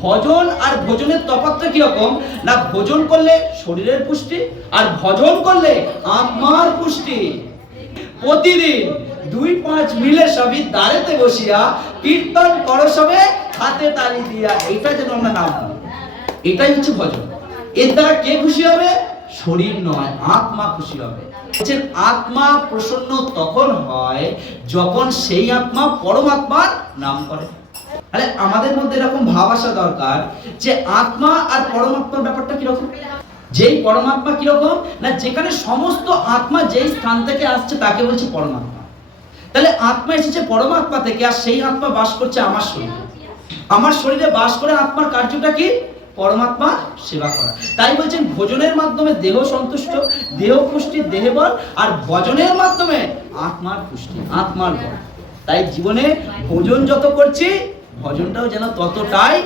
ভজন আর ভোজনের তফাৎটা কিরকম না, ভোজন করলে শরীরের পুষ্টি আর ভজন করলে আত্মার পুষ্টি। প্রতিদিন 2-5 মিলে সবই দ্বারেতে বসিয়া কীর্তন করো সবে হাতে তালি দিয়া, এটা যেন আমরা নাম করি, এটাই হচ্ছে ভজন। এর দ্বারা কে খুশি হবে? শরীর নয়, আত্মা খুশি হবে। আত্মা প্রসন্ন তখন হয় যখন সেই আত্মা পরমাত্মার নাম করে। তাহলে আমাদের মধ্যে এরকম ভাব আসা দরকার যে আত্মা আর পরমাত্মার ব্যাপারটা কিরকম। যেই পরমাত্মা কিরকম না, যেখানে সমস্ত আত্মা যেই স্থান থেকে আসছে তাকে বলছে পরমাত্মা। তাহলে আত্মা এসেছে পরমাত্মা থেকে, আর সেই আত্মা বাস করছে আমার শরীরে। আমার শরীরে বাস করে আত্মার কার্যটা কি? পরমাত্মা সেবা করা। তাই বলছেন ভোজনের মাধ্যমে দেহ সন্তুষ্ট, দেহ পুষ্টি, দেহ বল, আর ভজনের মাধ্যমে আত্মার পুষ্টি, আত্মার বল। তাই জীবনে ভোজন যত করছি ভজনটাও যেন ততটাই